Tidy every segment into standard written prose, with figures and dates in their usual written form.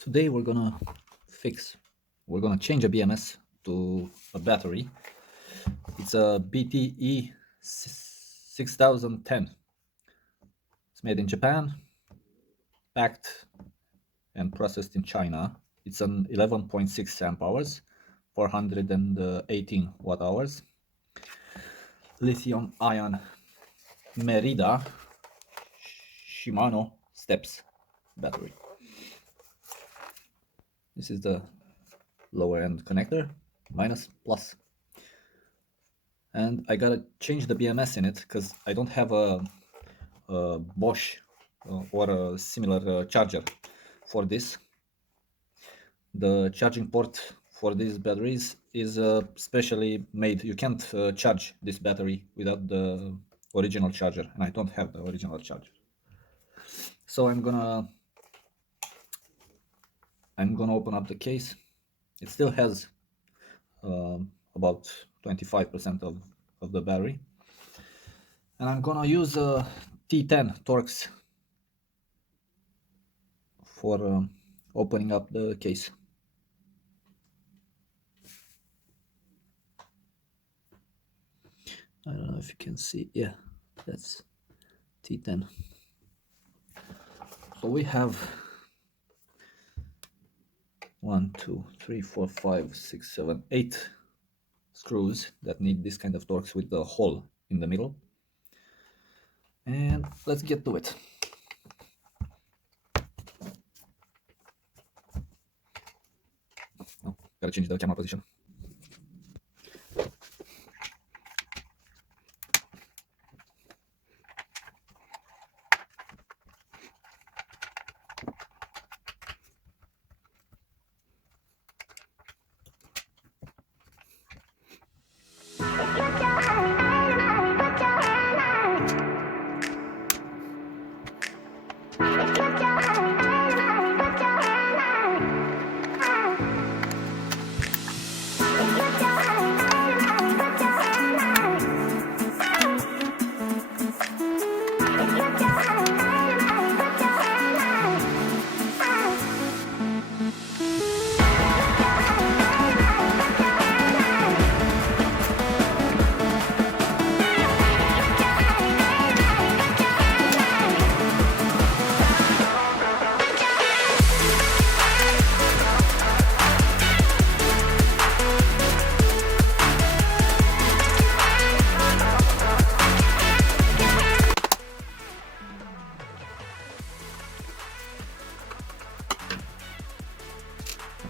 Today we're gonna change a BMS to a battery. It's a BTE 6010. It's made in Japan, packed and processed in China. It's an 11.6 amp hours, 418 watt hours, lithium ion Merida Shimano Steps battery. This is the lower end connector, minus, plus. And I gotta change the BMS in it because I don't have a Bosch or a similar charger for this. The charging port for these batteries is specially made. You can't charge this battery without the original charger, and I don't have the original charger. So I'm gonna open up the case. It still has about 25% of the battery, and I'm gonna use T10 Torx for opening up the case. I don't know if you can see. Yeah, that's T10. So we have 1, 2, 3, 4, 5, 6, 7, 8 screws that need this kind of Torx with the hole in the middle. And let's get to it. Oh, gotta change the camera position.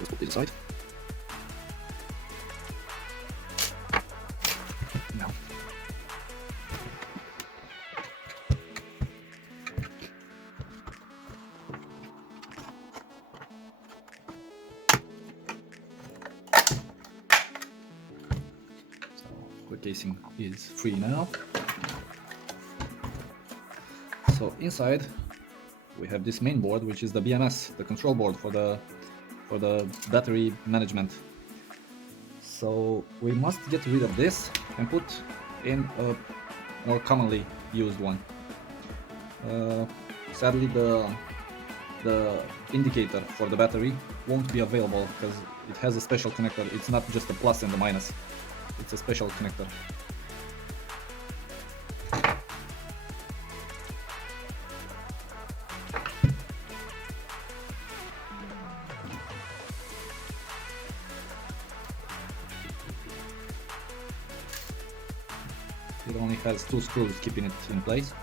Let's put this aside. Now. So the casing is free now. So inside we have this main board, which is the BMS, the control board for the battery management. So we must get rid of this and put in a more commonly used one. Sadly, the indicator for the battery won't be available because it has a special connector. It's not just a plus and a minus, it's a special connector. It only has 2 screws keeping it in place.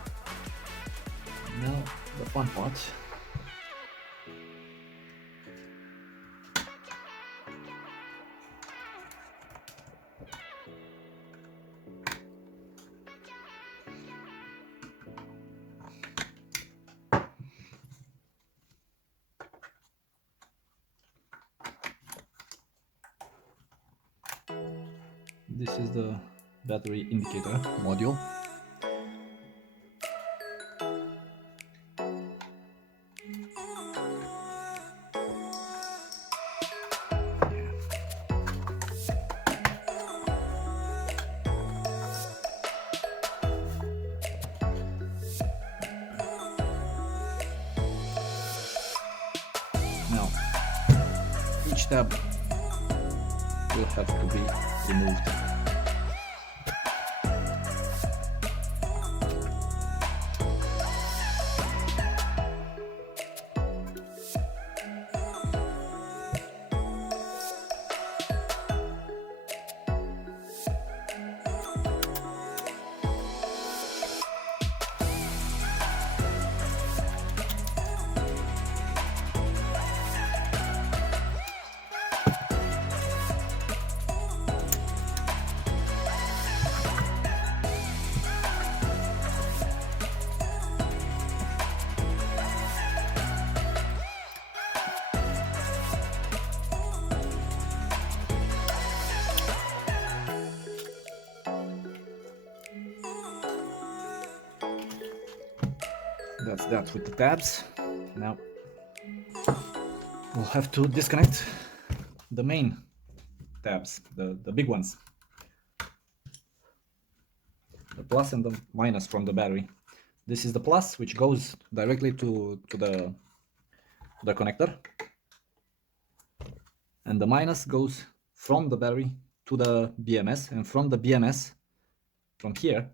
Now the fun part. This is the battery indicator module. Now each tab will have to be removed. That's that with the tabs. Now we'll have to disconnect the main tabs, the big ones. The plus and the minus from the battery. This is the plus, which goes directly to the connector. And the minus goes from the battery to the BMS, and from the BMS, from here,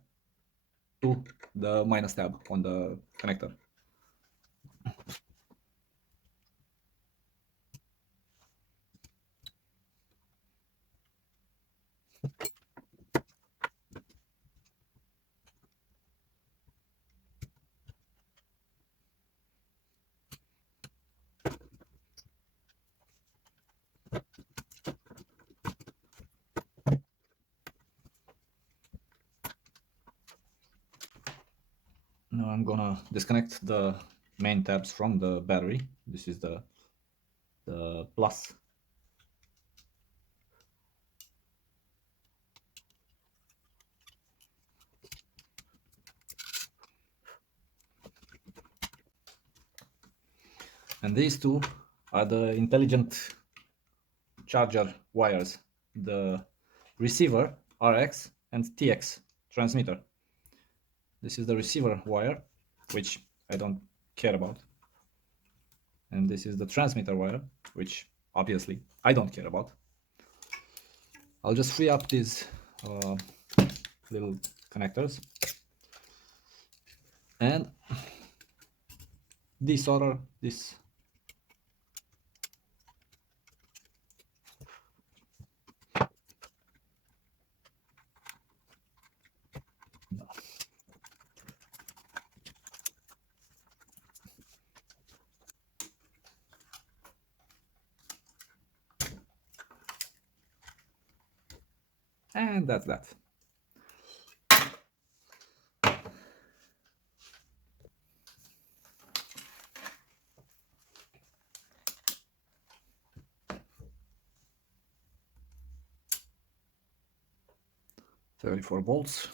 to the minus tab on the connector. Now I'm gonna disconnect the main tabs from the battery. This is the plus. And these two are the intelligent charger wires, the receiver RX and TX transmitter. This is the receiver wire, which I don't care about. And this is the transmitter wire, which obviously I don't care about. I'll just free up these little connectors and desolder this. And that's that. $34 volts.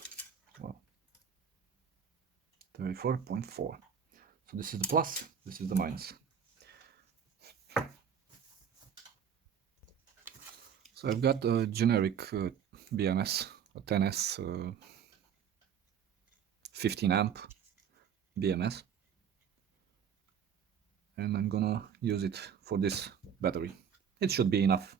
Well, 34.4. So this is the plus, this is the minus. So I've got a generic BMS, a 10S 15 amp BMS, and I'm gonna use it for this battery. It should be enough.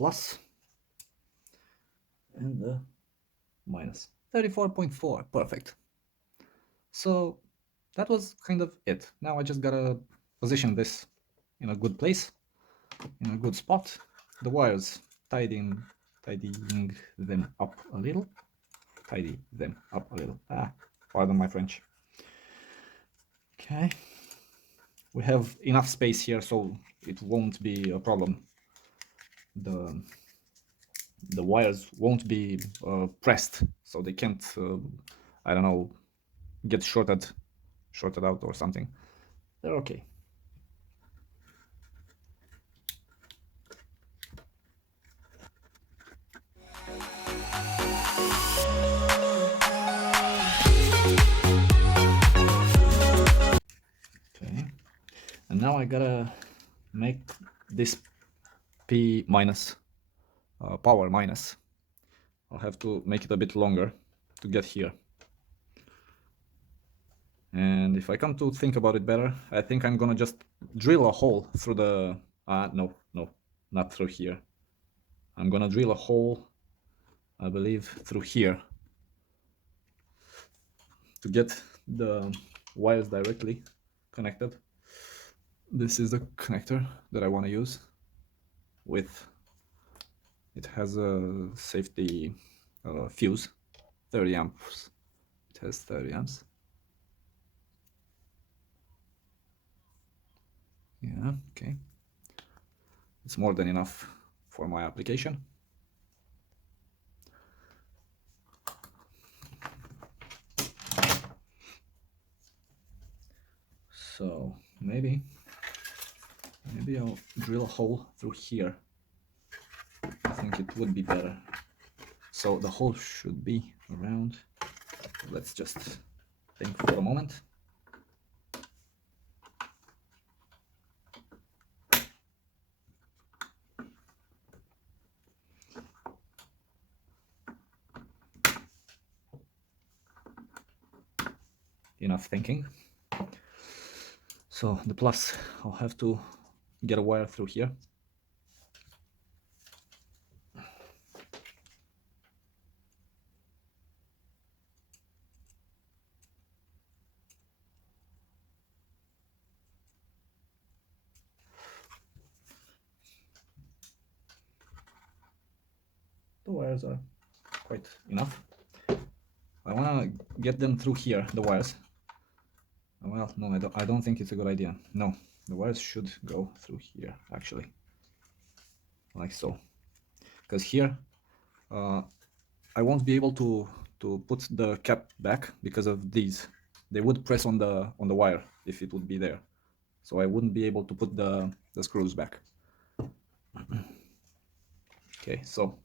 plus and the minus. 34.4, perfect. So that was kind of it. Now I just gotta position this in a good place, in a good spot. The wires, tidying them up a little. Tidy them up a little. Pardon my French. Okay. We have enough space here, so it won't be a problem. The wires won't be pressed, so they can't, I don't know, get shorted out or something. They're okay. Okay, and now I gotta make this P minus, power minus. I'll have to make it a bit longer to get here. And if I come to think about it better, I think I'm gonna just drill a hole through the, no, not through here. I'm gonna drill a hole, I believe, through here to get the wires directly connected. This is the connector that I want to use with, it has a safety fuse, 30 amps. It has 30 amps. Yeah, okay. It's more than enough for my application. So maybe I'll drill a hole through here. I think it would be better. So the hole should be around, let's just think for a moment. Enough thinking. So the plus, I'll have to get a wire through here. The wires are quite enough. I want to get them through here, the wires. Well, no, I don't think it's a good idea. No, the wires should go through here, actually. Like so. Because here, I won't be able to put the cap back because of these. They would press on the wire if it would be there. So I wouldn't be able to put the screws back. Okay, so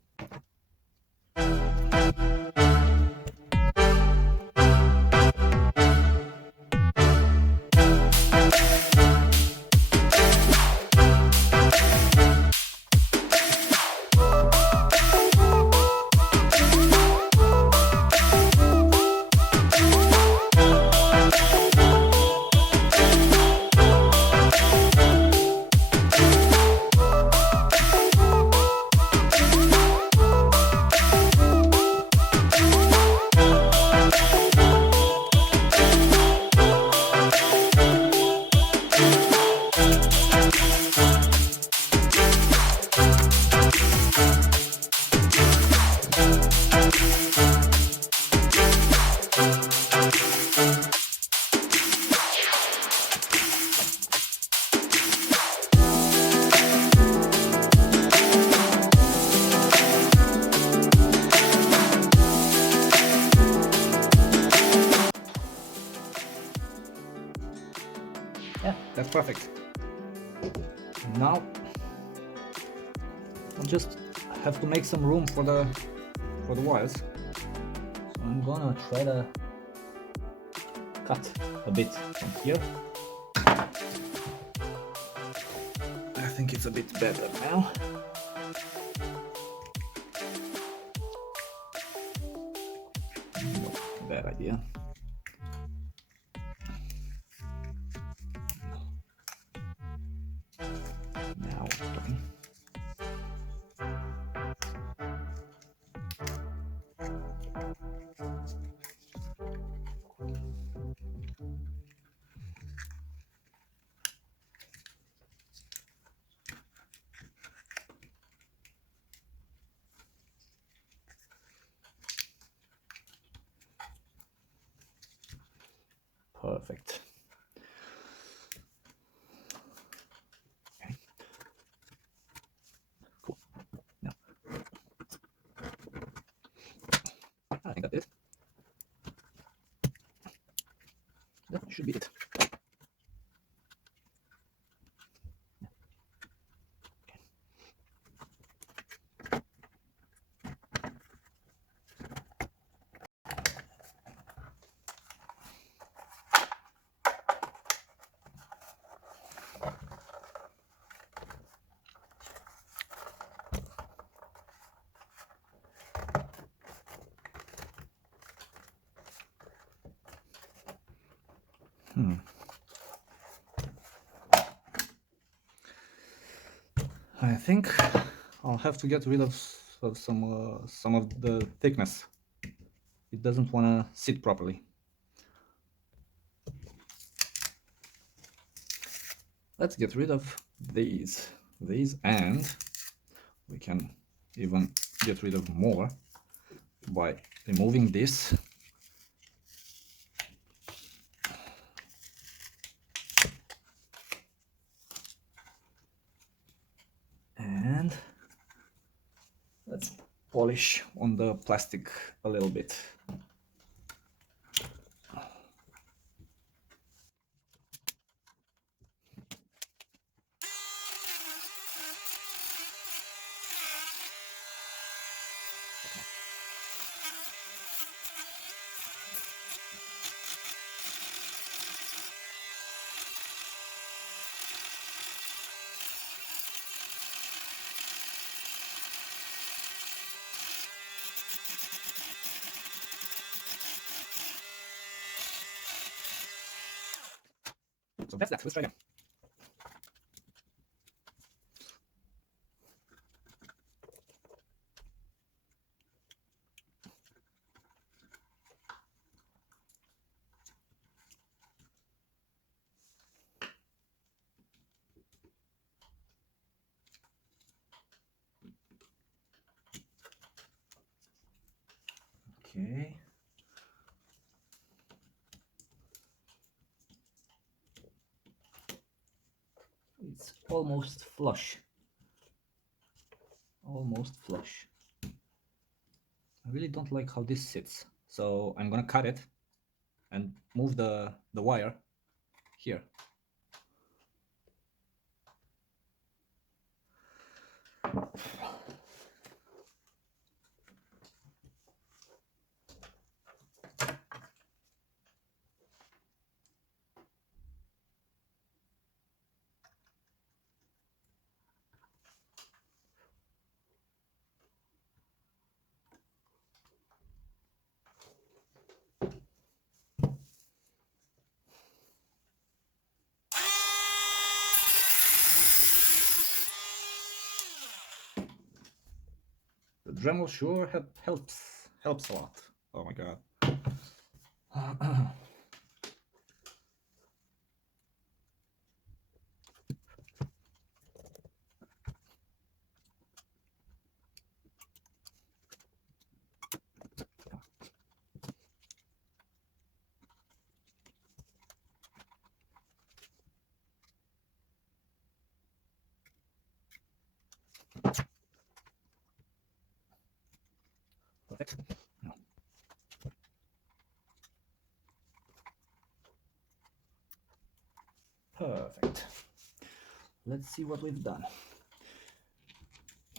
yeah, that's perfect. Now I'll just have to make some room for the wires. So I'm gonna try to cut a bit from here. I think it's a bit better now. Not a bad idea. Now we're talking. Perfect. Okay. Cool. Now, I think that's it. That should be it. I think I'll have to get rid of some of the thickness. It doesn't want to sit properly. Let's get rid of these, and we can even get rid of more by removing this. And let's polish on the plastic a little bit. So that's that. Let's try again. Okay. It's almost flush. Almost flush. I really don't like how this sits, so I'm gonna cut it and move the wire here. The Dremel sure helps a lot. Oh my god. Perfect. No. Perfect. Let's see what we've done.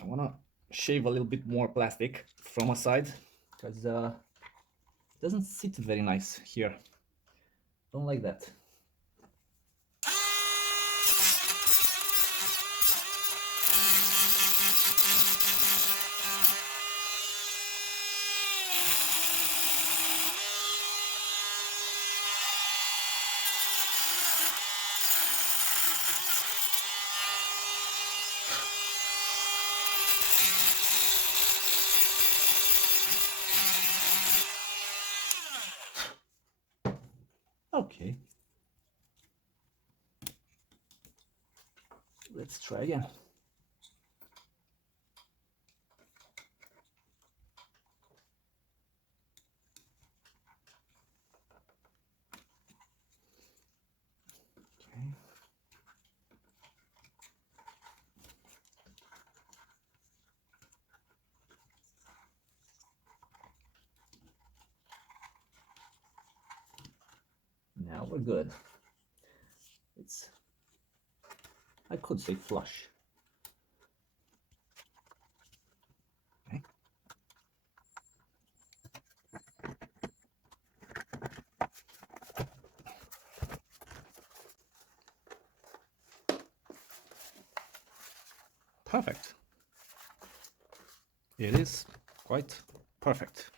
I want to shave a little bit more plastic from a side because it doesn't sit very nice here. Don't like that. Okay. Let's try again. we're good. It's, I could say flush. Okay. Perfect. It is quite perfect.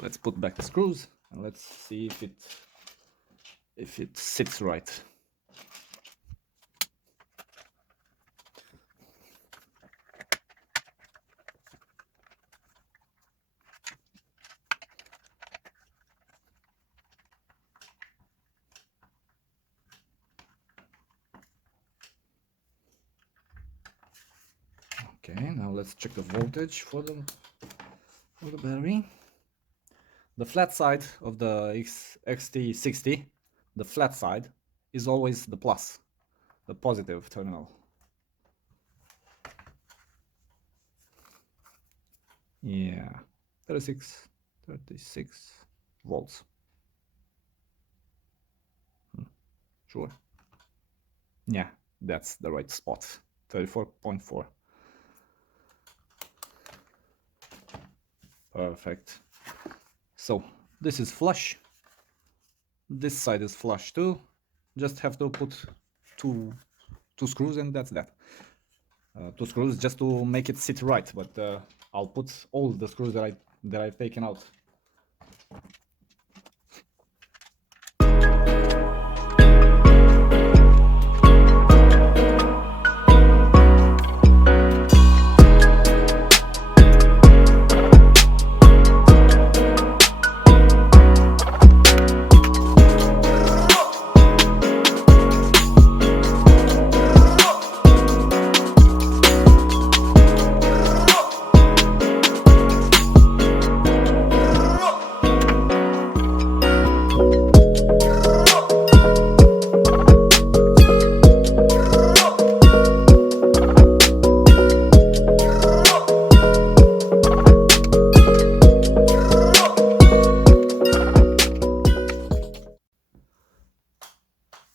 Let's put back the screws and let's see if it sits right. Okay, now let's check the voltage for the battery. The flat side of the XT60, the flat side, is always the plus, the positive terminal. Yeah, 36 volts. Sure. Yeah, that's the right spot. 34.4. Perfect. So this is flush. This side is flush too. Just have to put two screws and that's that. Two screws just to make it sit right, but I'll put all the screws that I've taken out.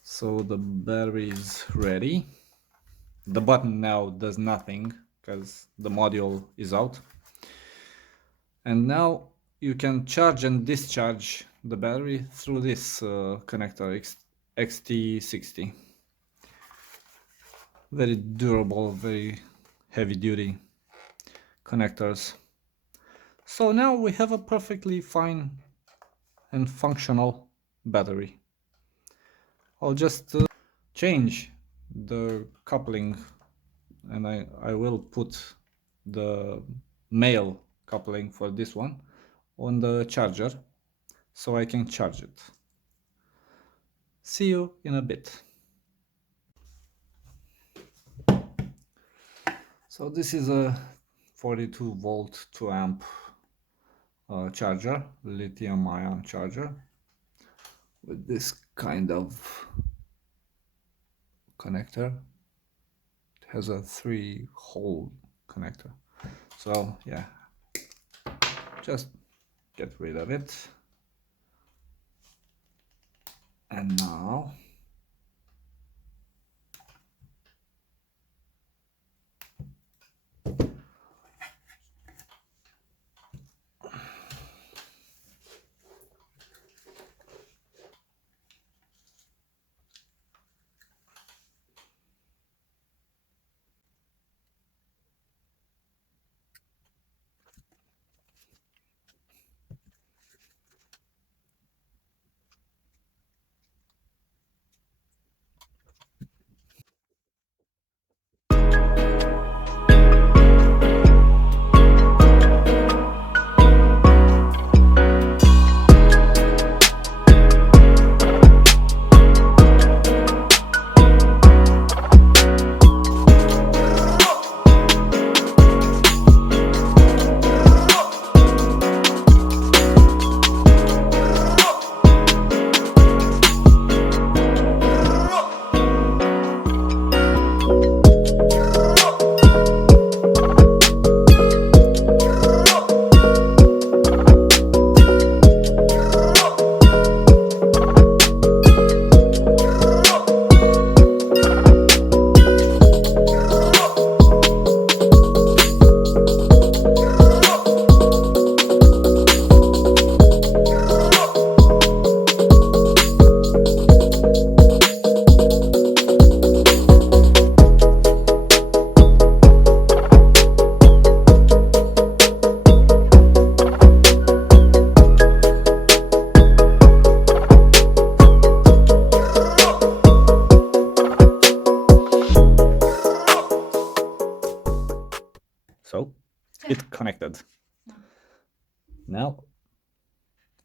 So the battery is ready. The button now does nothing because the module is out. And now you can charge and discharge the battery through this connector XT60. Very durable, very heavy duty connectors. So now we have a perfectly fine and functional battery. I'll just change the coupling and I will put the male coupling for this one on the charger so I can charge it. See you in a bit. So this is a 42 volt 2 amp charger, lithium ion charger with this kind of connector. It has a 3-hole connector. So yeah, just get rid of it. And now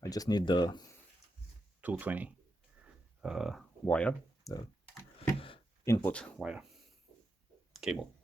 I just need the 220 wire, the input wire cable.